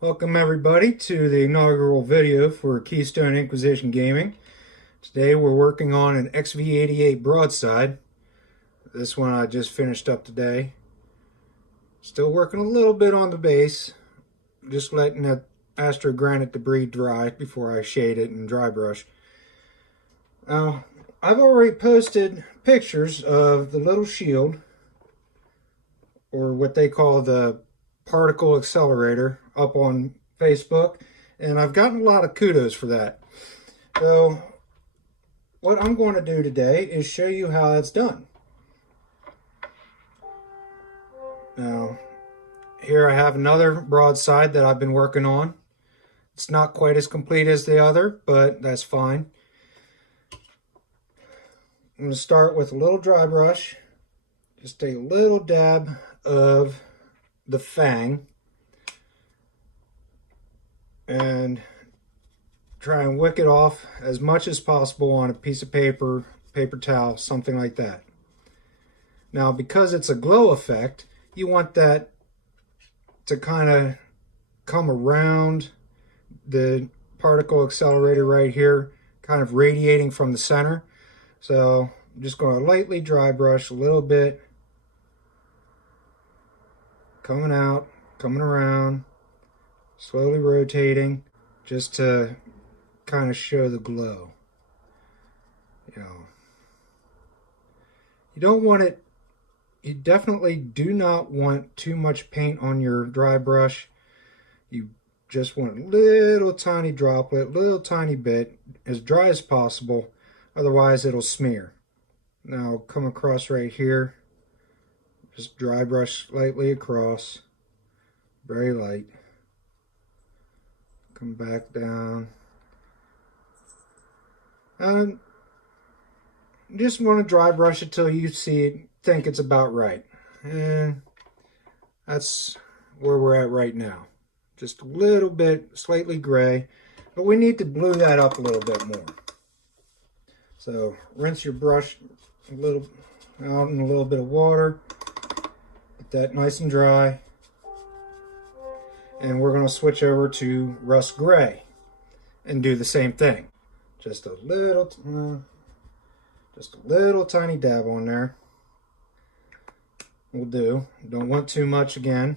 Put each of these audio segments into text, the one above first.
Welcome everybody to the inaugural video for Keystone Inquisition Gaming. Today we're working on an XV88 Broadside. This one I just finished up today. Still working a little bit on the base. Just letting that astrogranite debris dry before I shade it and dry brush. Now, I've already posted pictures of the little shield, or what they call the particle accelerator, up on Facebook, and I've gotten a lot of kudos for that. So what I'm going to do today is show you how that's done. Now, here I have another broadside that I've been working on. It's not quite as complete as the other, but that's fine. I'm going to start with a little dry brush. Just take a little dab of the fang and try and wick it off as much as possible on a piece of paper, paper towel, something like that. Now, because it's a glow effect, you want that to kind of come around the particle accelerator right here, kind of radiating from the center. So I'm just going to lightly dry brush a little bit, coming out, coming around, slowly rotating, just to kind of show the glow. You don't want it, you definitely do not want too much paint on your dry brush. You just want a little tiny droplet, little tiny bit, as dry as possible, otherwise it'll smear. Now come across right here, just dry brush lightly across, very light. Come back down. And just want to dry brush it till you think it's about right. And that's where we're at right now. Just a little bit slightly gray, but we need to blue that up a little bit more. So rinse your brush a little out in a little bit of water. Get that nice and dry. And we're going to switch over to rust gray and do the same thing. Just a little tiny dab on there will do. Don't want too much again.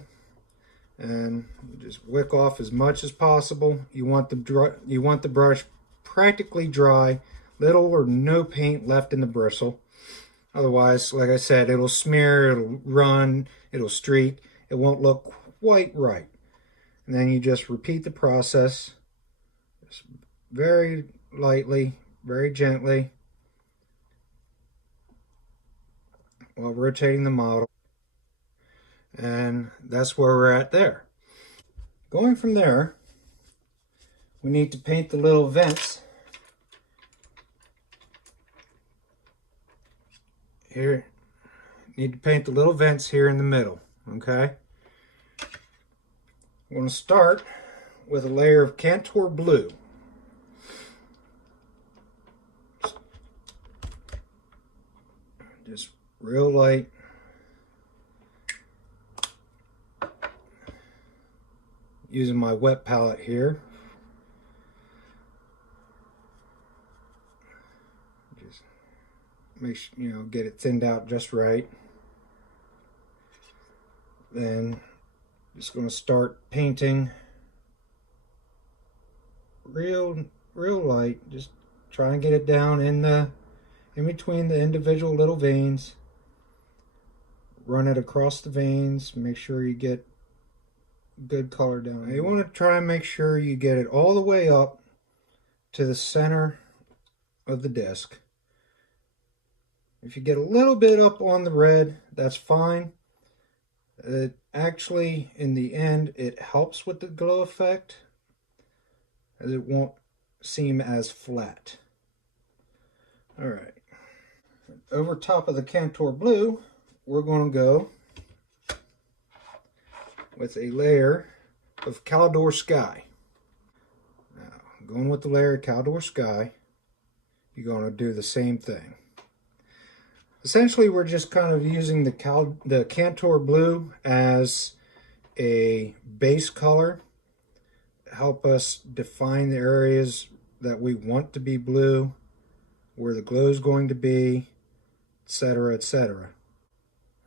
And just wick off as much as possible. You want the brush practically dry, little or no paint left in the bristle. Otherwise, like I said, it'll smear, it'll run, it'll streak. It won't look quite right. And then you just repeat the process, just very lightly, very gently, while rotating the model. And that's where we're at there. Going from there, we need to paint the little vents here. Need to paint the little vents here in the middle, okay? I'm going to start with a layer of Cantor Blue. Just real light. Using my wet palette here. Just make sure, get it thinned out just right. Then just going to start painting real light. Just try and get it down in between the individual little veins. Run it across the veins. Make sure you get good color down. Now you want to try and make sure you get it all the way up to the center of the disc. If you get a little bit up on the red, that's fine. It actually, in the end, it helps with the glow effect, as it won't seem as flat. Alright. Over top of the Cantor Blue, we're going to go with a layer of Caldor Sky. Now, going with the layer of Caldor Sky, you're going to do the same thing. Essentially, we're just kind of using the Cantor Blue as a base color help us define the areas that we want to be blue, where the glow is going to be, etc., etc.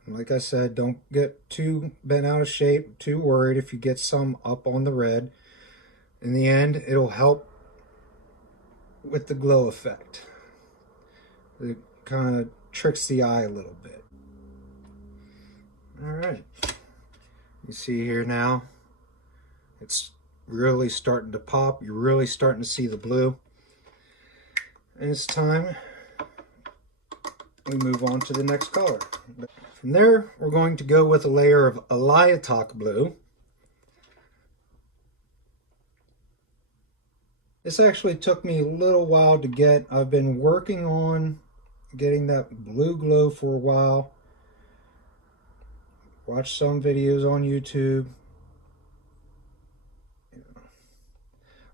And like I said, don't get too bent out of shape, too worried if you get some up on the red. In the end, it'll help with the glow effect. It kind of tricks the eye a little bit. All right, you see here now, it's really starting to pop. You're really starting to see the blue. And it's time we move on to the next color. From there, we're going to go with a layer of Alayatok blue. This actually took me a little while to get. I've been working on getting that blue glow for a while. Watched some videos on YouTube.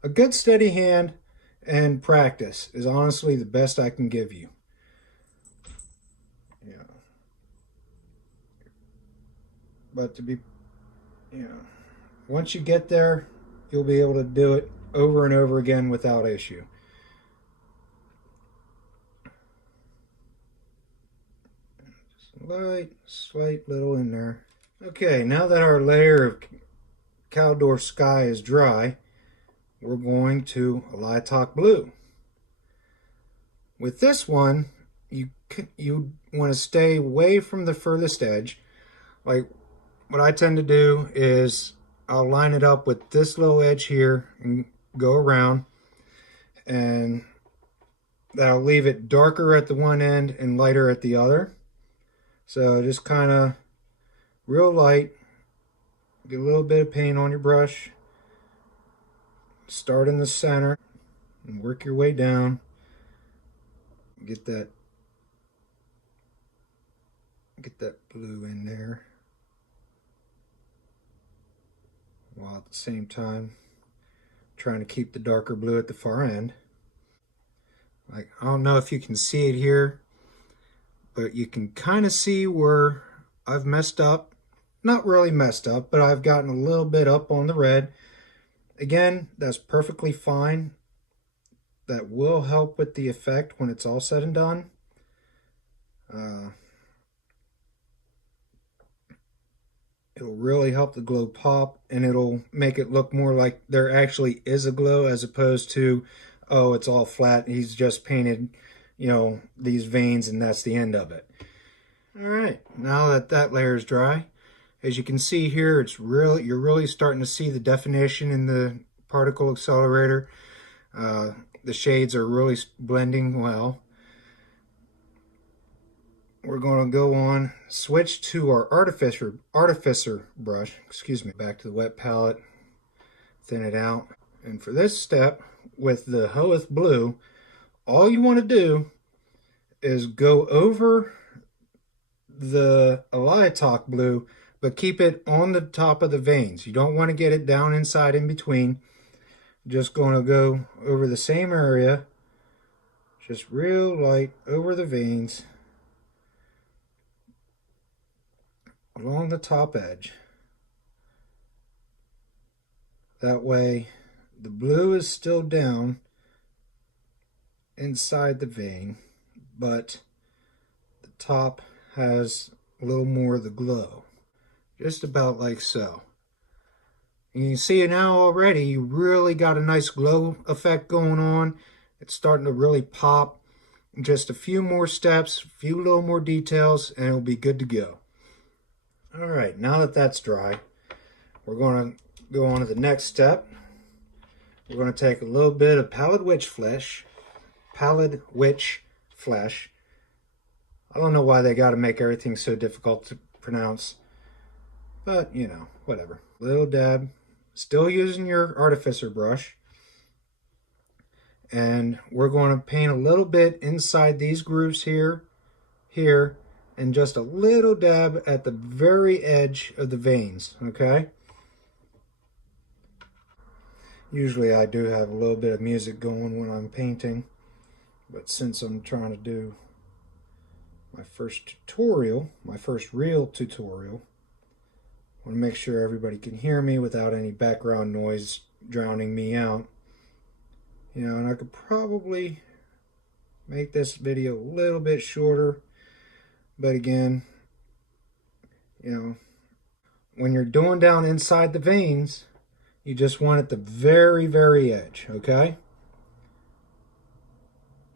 A good steady hand and practice is honestly the best I can give you. Yeah. But to be, once you get there, you'll be able to do it over and over again without issue. Just slight little in there. Okay, now that our layer of Caldor Sky is dry, we're going to Alayatok blue. With this one, you want to stay away from the furthest edge. Like what I tend to do is I'll line it up with this little edge here and go around, and that'll leave it darker at the one end and lighter at the other. So just kind of real light, get a little bit of paint on your brush, start in the center and work your way down. Get that blue in there, while at the same time trying to keep the darker blue at the far end. Like, I don't know if you can see it here, but you can kind of see where I've messed up. Not really messed up, but I've gotten a little bit up on the red. Again, that's perfectly fine. That will help with the effect when it's all said and done. It'll really help the glow pop, and it'll make it look more like there actually is a glow, as opposed to, oh, it's all flat, he's just painted, these veins and that's the end of it. All right, now that that layer is dry, as you can see here, you're really starting to see the definition in the particle accelerator. The shades are really blending well. We're going to go on, switch to our artificer brush, back to the wet palette, thin it out. And for this step, with the Hoeth blue, all you want to do is go over the Alayatok blue, but keep it on the top of the veins. You don't want to get it down inside in between. Just going to go over the same area, just real light over the veins, along the top edge. That way the blue is still down inside the vein, but the top has a little more of the glow, just about like so. And you can see it now already, you really got a nice glow effect going on. It's starting to really pop. Just a few more steps, a few little more details, and it'll be good to go. All right, now that that's dry, we're going to go on to the next step. We're going to take a little bit of pallid witch flesh. I don't know why they got to make everything so difficult to pronounce, but whatever. Little dab, still using your artificer brush, and we're going to paint a little bit inside these grooves here, and just a little dab at the very edge of the veins, okay? Usually I do have a little bit of music going when I'm painting, but since I'm trying to do my first real tutorial, I want to make sure everybody can hear me without any background noise drowning me out. You know, and I could probably make this video a little bit shorter, but again, you know, when you're doing down inside the veins, you just want it the very, very edge, okay?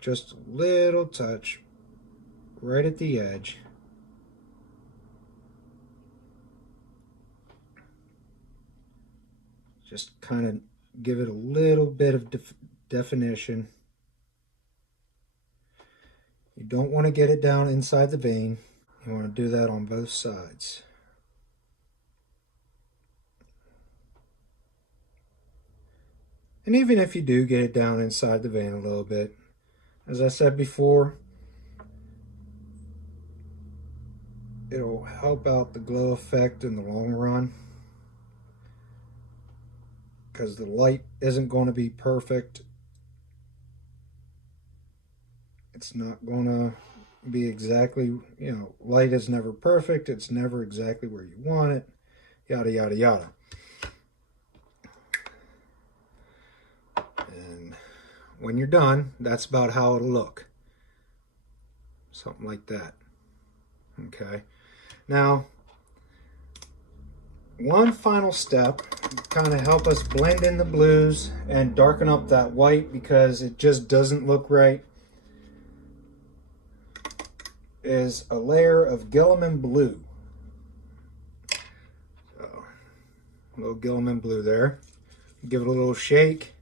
Just a little touch right at the edge. Just kind of give it a little bit of definition. You don't want to get it down inside the vein. You want to do that on both sides. And even if you do get it down inside the vein a little bit, as I said before, it'll help out the glow effect in the long run, because the light isn't going to be perfect. It's not going to be exactly, you know, light is never perfect. It's never exactly where you want it, yada, yada, yada. And when you're done, that's about how it'll look. Something like that. Okay. Now, one final step, kind of help us blend in the blues and darken up that white because it just doesn't look right, is a layer of Gilliman blue. So, a little Gilliman blue there. Give it a little shake.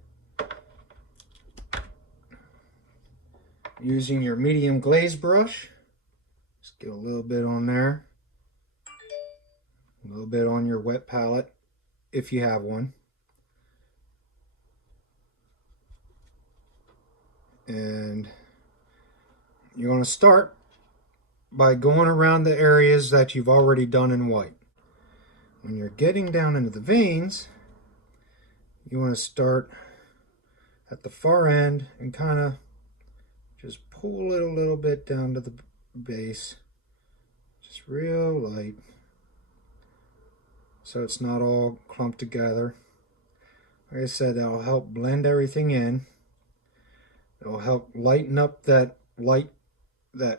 Using your medium glaze brush, just get a little bit on there. A little bit on your wet palette, if you have one. And you're going to start by going around the areas that you've already done in white. When you're getting down into the veins, you want to start at the far end and kind of just pull it a little bit down to the base, just real light, so it's not all clumped together. Like I said, that'll help blend everything in. It'll help lighten up that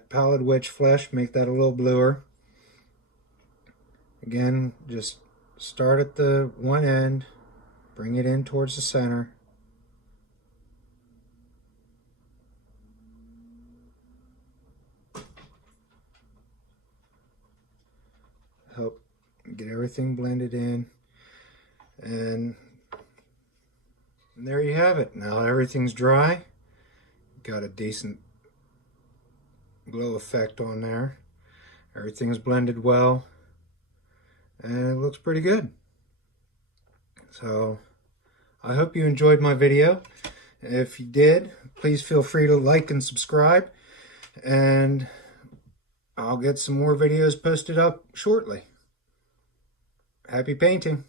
pallid witch flesh, make that a little bluer. Again, just start at the one end, bring it in towards the center. Help get everything blended in, and there you have it. Now everything's dry. Got a decent glow effect on there. Everything's blended well, and it looks pretty good. So I hope you enjoyed my video. If you did, please feel free to like and subscribe, and I'll get some more videos posted up shortly. Happy painting!